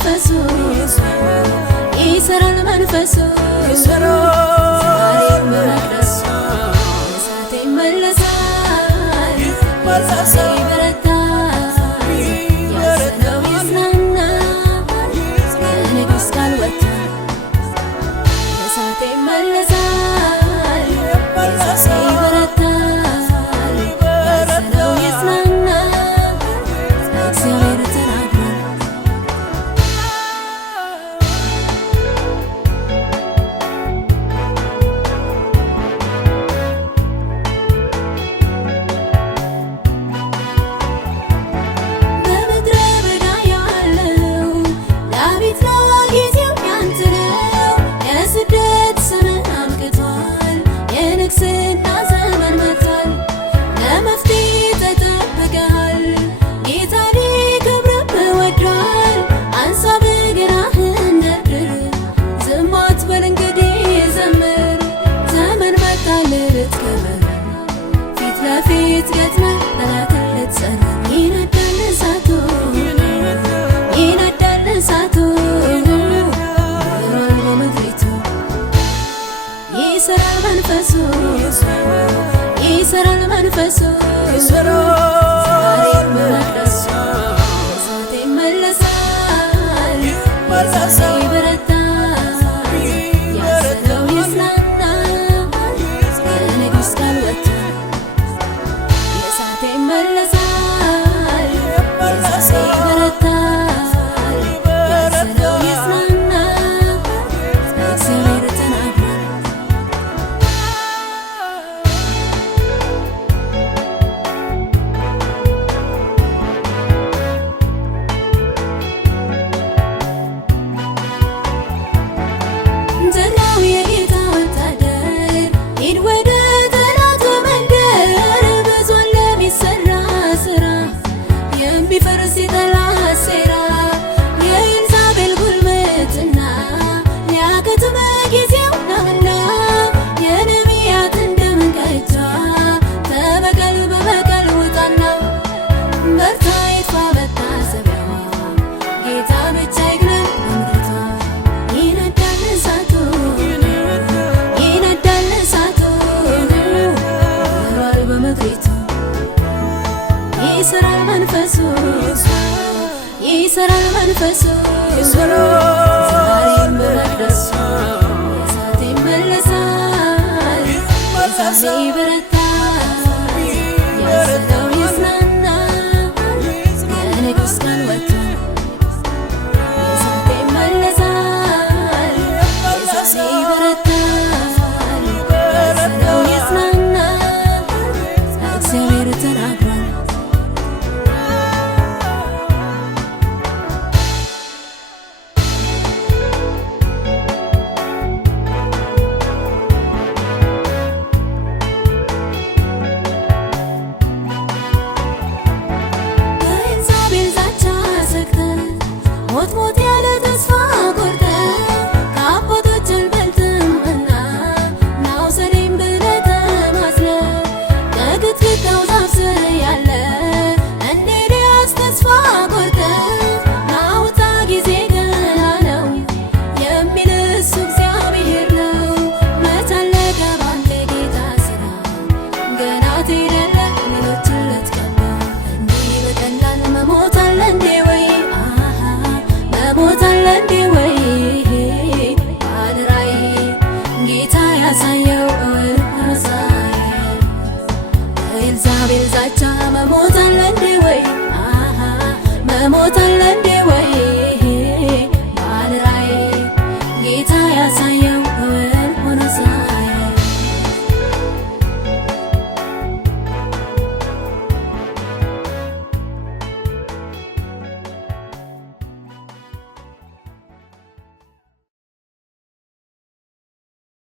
መንፈሱ ይሰራል መንፈሱ ዛሬም በመቅደሱ እሳት ይመለሳል ይበረታል ያዘነው ይጽናናል ከንጉሥ ቃል ወጥቷል እሳት ይመለሳል ይበረታል ያዘነው ይጽናናል እግዚአብሔር ተናግሯል ፊት ገጥመህ ጠላትን ልትጸርር ይነዳል እሳቱ ይነዳል እሳቱ ኖሯል በምድሪቱ ይሰራል መንፈሱ ይሰራል መንፈሱ ዛሬም በመቅደሱ እሳት ይመለሳል ይበረታል ያዘነው ይጽናናል ከንጉሥ ቃል ወጥቷል ይመለሳል ይበረታል ያዘነው ይጽናናል እግዚአብሔር ተናግሯል ዘራው የጌታ ወታደር ሂድ ወደ ጠላት መንደር ብዙን ለሚሰራ ስራ የሚፈርስ የጠላት ሴራ የኤልዛቤል ጉልበትና ሊያከትም ጊዜው ነውና የነቢያትን ደም ቀድታ ተበቀል በበቀል ውጣና በርታ ይጥፋ መታሰቢያዋ ጌታ ብቻ ይግነን በምድሪቷ ይነዳል እሳቱ ይነዳል እሳቱ ኖሯል በምድሪቱ ይሰራል መንፈሱ ይሰራል መንፈሱ ዛሬም በመቅደሱ እሳት ይመለሳል ይበረታል ያዘነው ይጽናናል ከንጉሥ ቃል ወጥቷል እሳት ይመለሳል ይበረታል ያዘነው ይጽናናል እግዚአብሔር ተናግሯል በኤልዛቤል ዛቻ ሰግተን ሞት ሞት ያለ ተስፋ ቆርጠን ከአባቶች አልበልጥምና ናውሰኔም ብለህ ተማጽነህ ከግድግዳው ዛፍ ስር ያለ እንደ ኤልያስ ተስፋ ቆርጠን ናውጣ ጊዜ ገና ነው የሚል እሱ እግዚአብሔር ነው መች አለቀ ባንተ ጌታ ሥራ ገና ትሄዳለህ ሌሎችን ልትቀባ እንዲህ በቀላል መሞት አለ እንዴ ወይ መሞት አለ እንዴ ወይ ባለራዕይ ጌታ ያሳየው ራሳይ ኤልዛቤል ዛቻ መሞት አለ እንዴ ወይ መሞት አለ እንዴ ወይ ባለራዕይ ጌታ